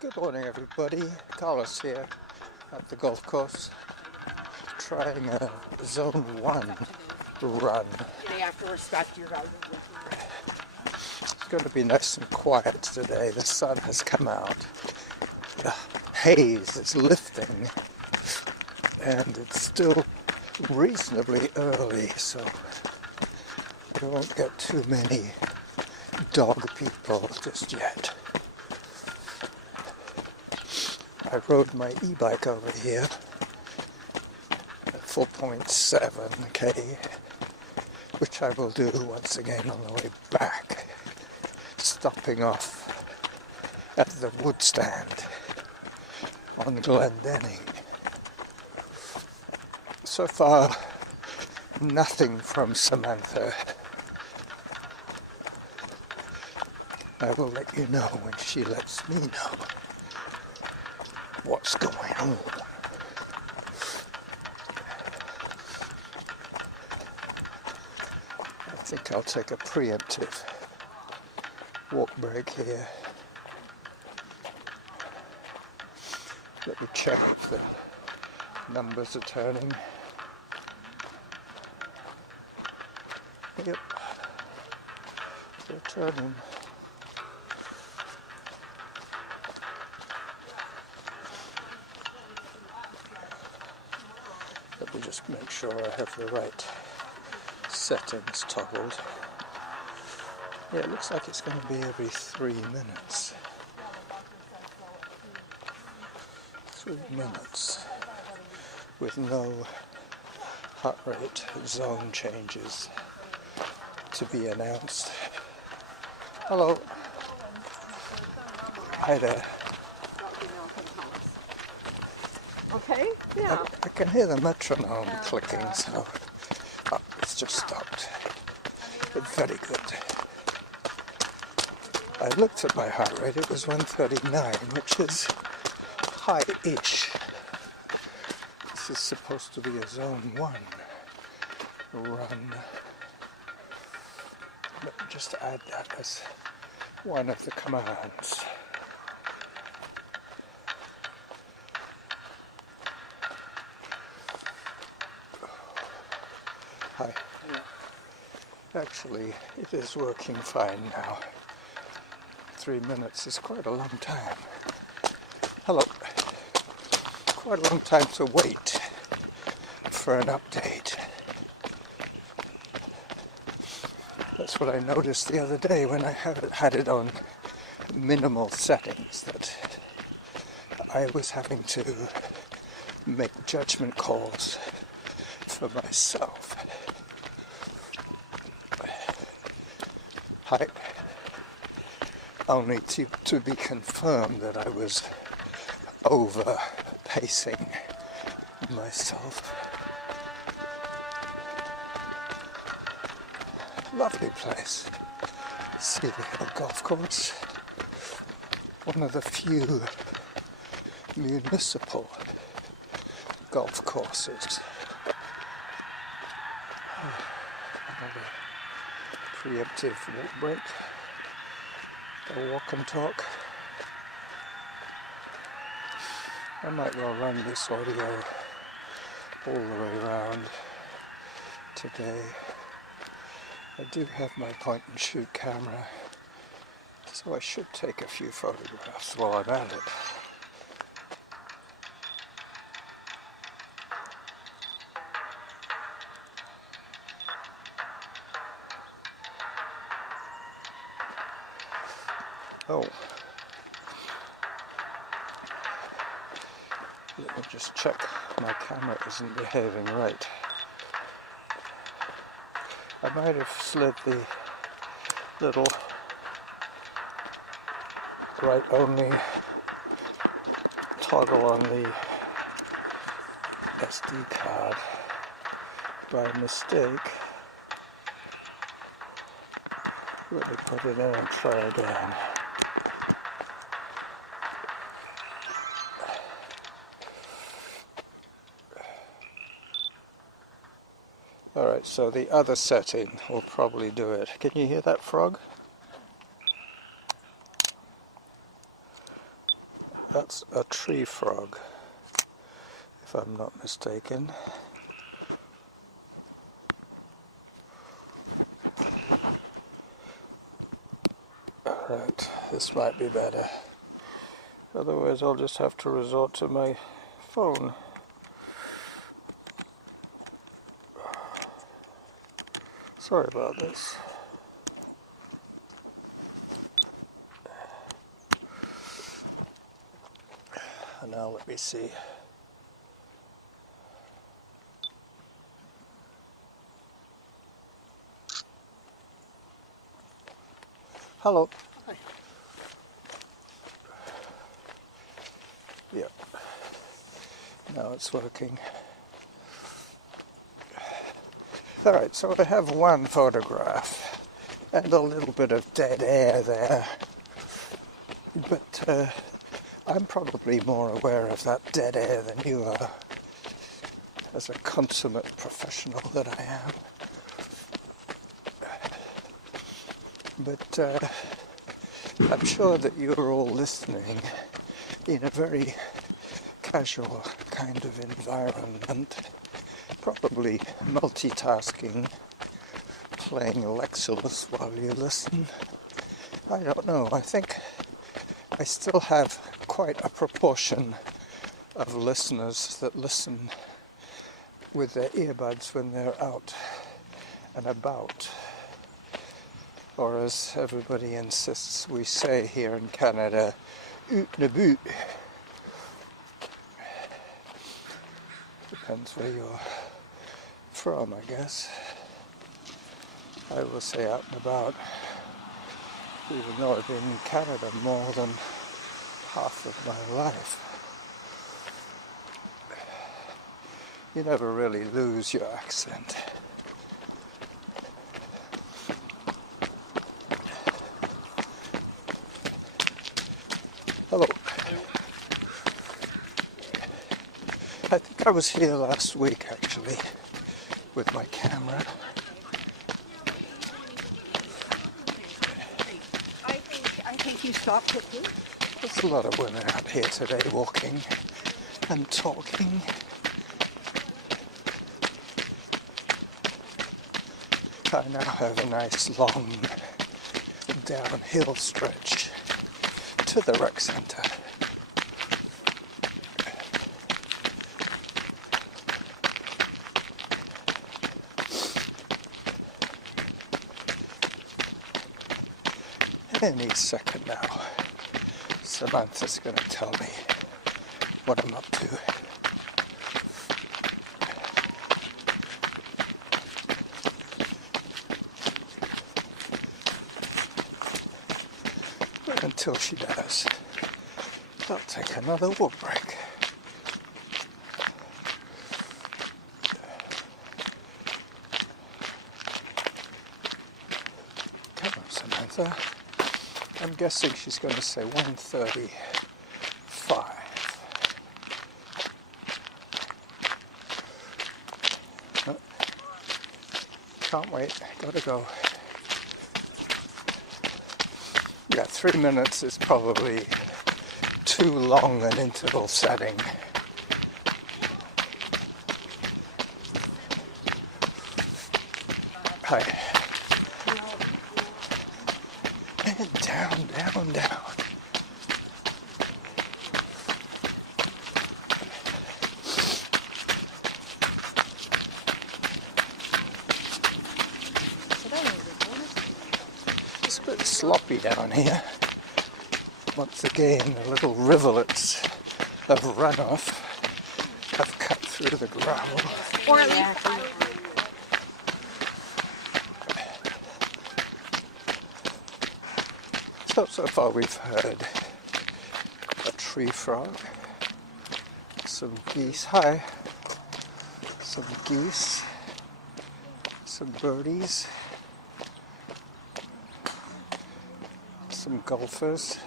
Good morning everybody, Carlos here at the golf course trying a zone 1 run. You have to respect your guys'. It's going to be nice and quiet today. The sun has come out, the haze is lifting and it's still reasonably early, so we won't get too many dog people just yet. I rode my e-bike over here at 4.7k, which I will do once again on the way back, stopping off at the wood stand on Glendenning. So far, nothing from Samantha. I will let you know when she lets me know what's going on. I think I'll take a preemptive walk break here. Let me check if the numbers are turning. Yep, they're turning. Let me just make sure I have the right settings toggled. Yeah, it looks like it's going to be every 3 minutes. 3 minutes with no heart rate zone changes to be announced. Hello. Hi there. Okay, yeah. I can hear the metronome clicking, so it's just stopped. But very good. I looked at my heart rate, it was 139, which is high-ish. This is supposed to be a zone 1 run. Let me just add that as one of the commands. Hi. Actually, it is working fine now. 3 minutes is quite a long time. Hello. Quite a long time to wait for an update. That's what I noticed the other day when I had it on minimal settings, that I was having to make judgment calls for myself. Hi. Only to be confirmed that I was over-pacing myself. Lovely place. Cedar Hill Golf Course. One of the few municipal golf courses. Another preemptive walk break. A walk and talk. I might well run this audio all the way around today. I do have my point and shoot camera, so I should take a few photographs while I'm at it. Oh, let me just check my camera isn't behaving right. I might have slid the little right only toggle on the SD card by mistake. Let me put it in and try again. Alright, so the other setting will probably do it. Can you hear that frog? That's a tree frog, if I'm not mistaken. Alright, this might be better. Otherwise I'll just have to resort to my phone. Sorry about this. And now let me see. Hello. Hi. Yep. Now it's working. Alright, so I have one photograph and a little bit of dead air there. But I'm probably more aware of that dead air than you are, as a consummate professional that I am. But I'm sure that you're all listening in a very casual kind of environment, probably multitasking, playing Lexilus while you listen. I don't know, I think I still have quite a proportion of listeners that listen with their earbuds when they're out and about. Or as everybody insists we say here in Canada, oot na boot. Depends where you're from, I guess. I will say out and about, even though I've been in Canada more than half of my life. You never really lose your accent. Hello. I think I was here last week actually with my camera. I think you stopped quickly. There's a lot of women out here today walking and talking. I now have a nice long downhill stretch to the rec centre. Any second now, Samantha's going to tell me what I'm up to. But until she does, I'll take another walk break. Come on, Samantha. I'm guessing she's going to say 1:35. Oh, can't wait, gotta go. Yeah, 3 minutes is probably too long an interval setting. Hi. And down, down, down. It's a bit sloppy down here. Once again, the little rivulets of runoff have cut through the gravel. Or at least So far we've heard a tree frog, some geese, hi, some geese, some birdies, some golfers,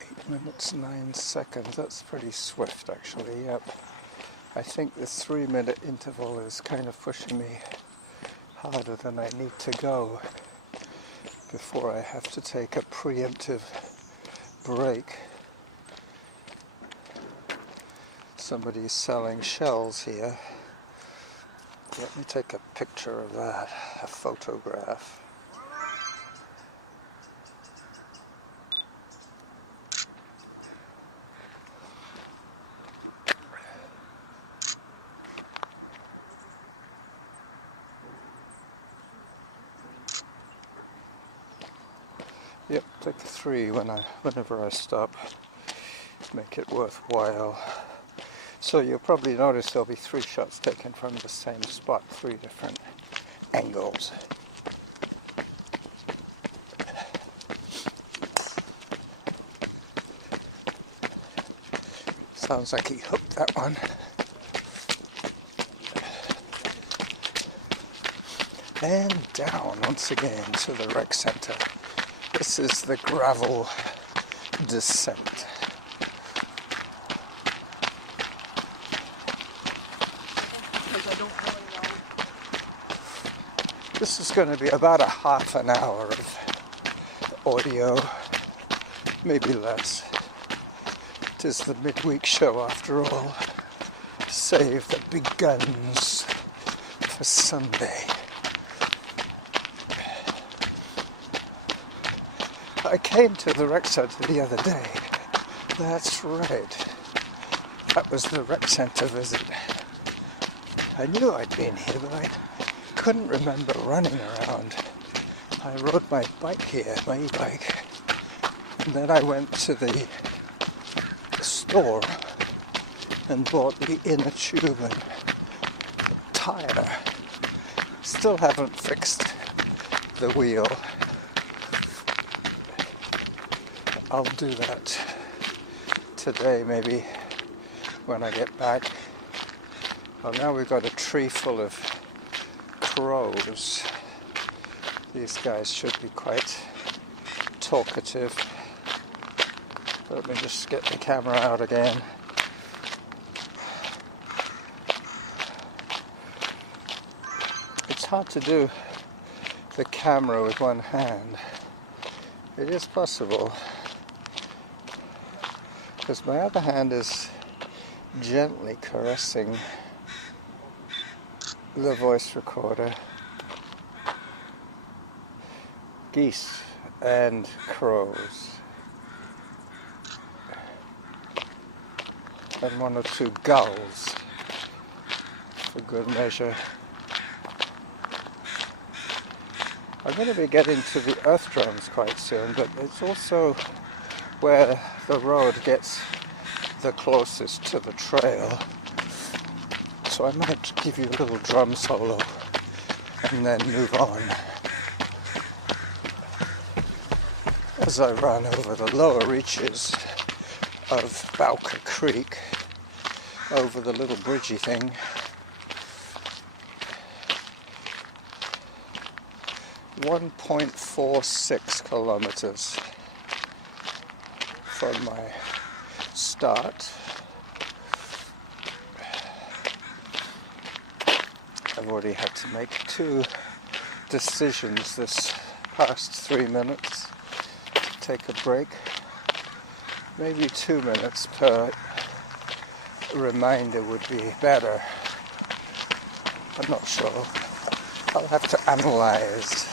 8 minutes 9 seconds, that's pretty swift actually, yep. I think the 3 minute interval is kind of pushing me harder than I need to go. before I have to take a preemptive break. Somebody's selling shells here. Let me take a picture of that, a photograph. Yep, take 3 whenever I stop. Make it worthwhile. So you'll probably notice there'll be 3 shots taken from the same spot, 3 different angles. Sounds like he hooked that one. And down once again to the rec center. This is the gravel descent. This is going to be about a half an hour of audio, maybe less. It is the midweek show after all. Save the big guns for Sunday. I came to the rec centre the other day. That's right. That was the rec centre visit. I knew I'd been here, but I couldn't remember running around. I rode my bike here, my e-bike, and then I went to the store and bought the inner tube and tire. Still haven't fixed the wheel. I'll do that today, maybe when I get back. Well, now we've got a tree full of crows. These guys should be quite talkative. Let me just get the camera out again. It's hard to do the camera with one hand. It is possible, because my other hand is gently caressing the voice recorder. Geese and crows. And 1 or 2 gulls, for good measure. I'm going to be getting to the earth drums quite soon, but it's also where the road gets the closest to the trail. So I might give you a little drum solo and then move on. As I run over the lower reaches of Bowker Creek, over the little bridgey thing. .46 kilometers from my start. I've already had to make 2 decisions this past 3 minutes. Take a break. Maybe 2 minutes per reminder would be better. I'm not sure. I'll have to analyze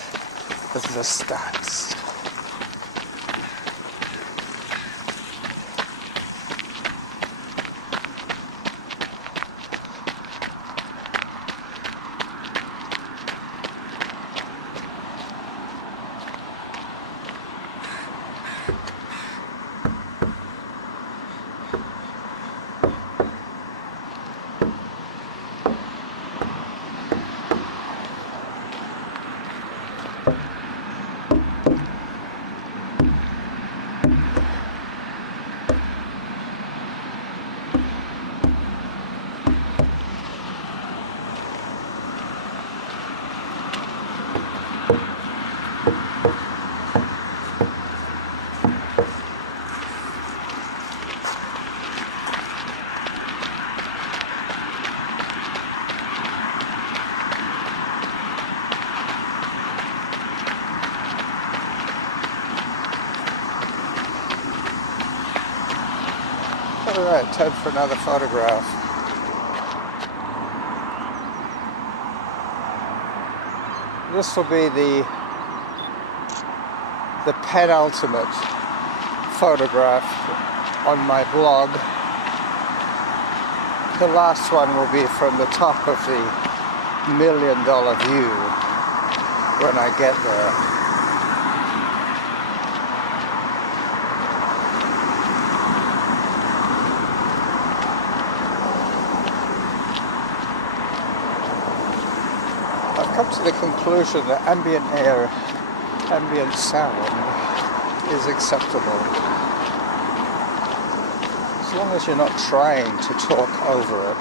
the stats. Alright, time for another photograph. This will be the penultimate photograph on my blog. The last one will be from the top of the $1 million view when I get there. I've come to the conclusion that ambient air, ambient sound is acceptable. As long as you're not trying to talk over it.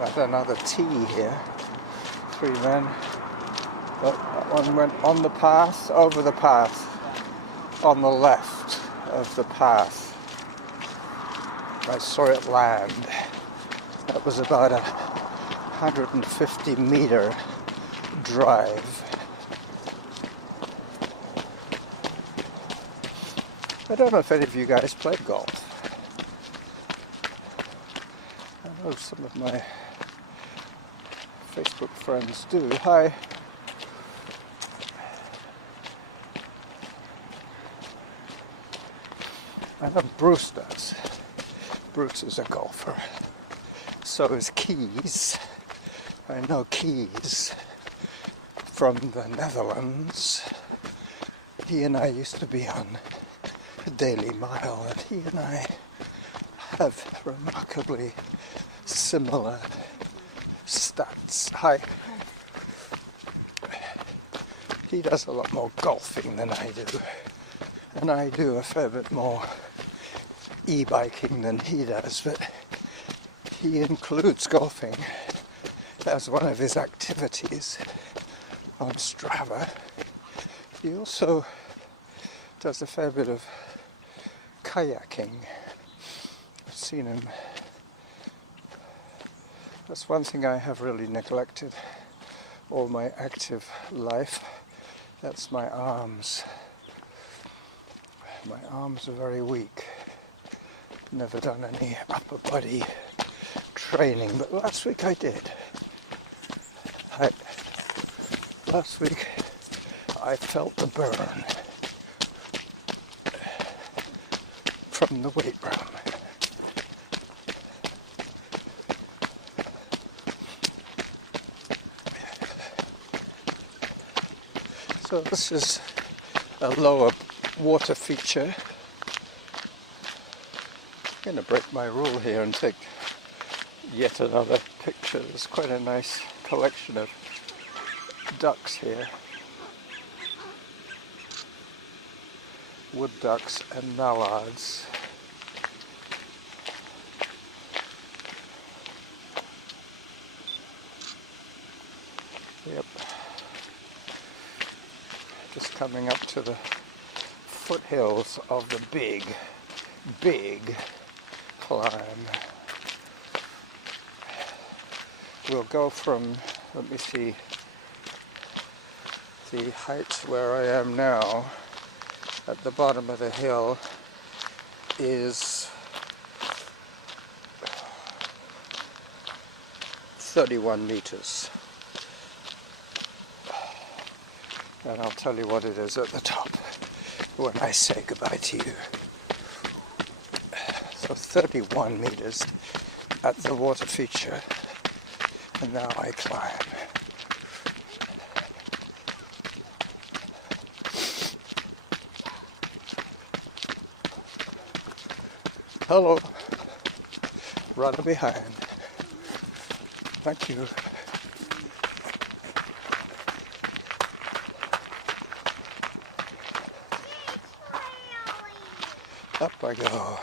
I've got another T here. 3 men. But that one went on the path, over the path, on the left of the path. I saw it land. That was about a 150-meter drive. I don't know if any of you guys play golf. I know some of my Facebook friends do. Hi. I know Bruce does. Bruce is a golfer. So is Keys. I know Keys from the Netherlands. He and I used to be on a Daily Mile, and he and I have remarkably similar stats. Hi. He does a lot more golfing than I do, and I do a fair bit more e-biking than he does, but he includes golfing as one of his activities on Strava. He also does a fair bit of kayaking. I've seen him. That's one thing I have really neglected all my active life. That's my arms. My arms are very weak. Never done any upper body training, but last week I did. Last week I felt the burn from the weight room. So this is a lower water feature. I'm going to break my rule here and take yet another picture. There's quite a nice collection of ducks here. Wood ducks and mallards. Yep. Just coming up to the foothills of the big climb. We'll go from, let me see, the height where I am now at the bottom of the hill is 31 meters. And I'll tell you what it is at the top when I say goodbye to you. So 31 meters at the water feature, and now I climb. Hello, runner behind. Thank you. Up I go.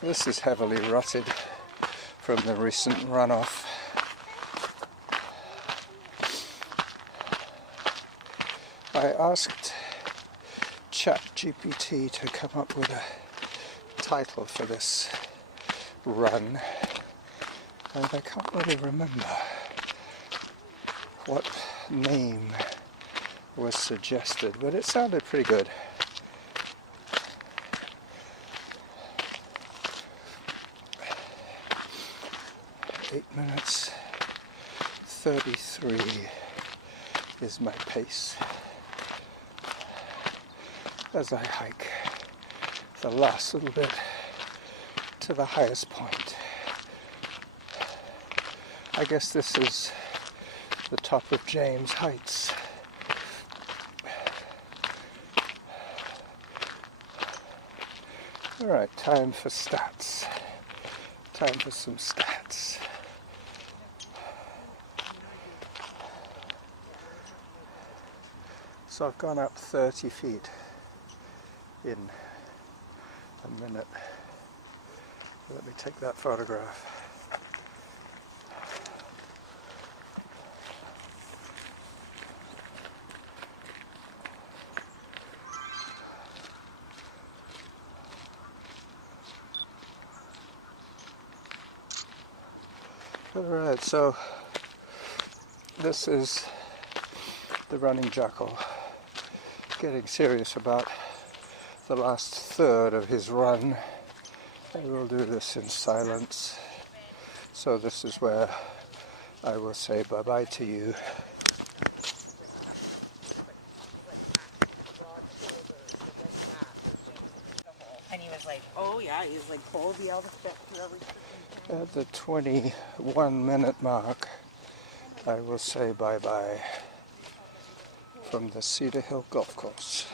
This is heavily rutted from the recent runoff. I asked ChatGPT to come up with a title for this run, and I can't really remember. what name was suggested, but it sounded pretty good. Eight minutes 33 is my pace as I hike the last little bit to the highest point. I guess this is the top of James Heights. Alright, time for stats. Time for some stats. So I've gone up 30 feet in a minute. Let me take that photograph. Alright, so this is the Running Jackal getting serious about the last third of his run. I will do this in silence. So this is where I will say bye-bye to you. And he was like, oh yeah, he was like, Paul, be able to step through every freaking thing. At the 21-minute mark, I will say bye-bye from the Cedar Hill Golf Course.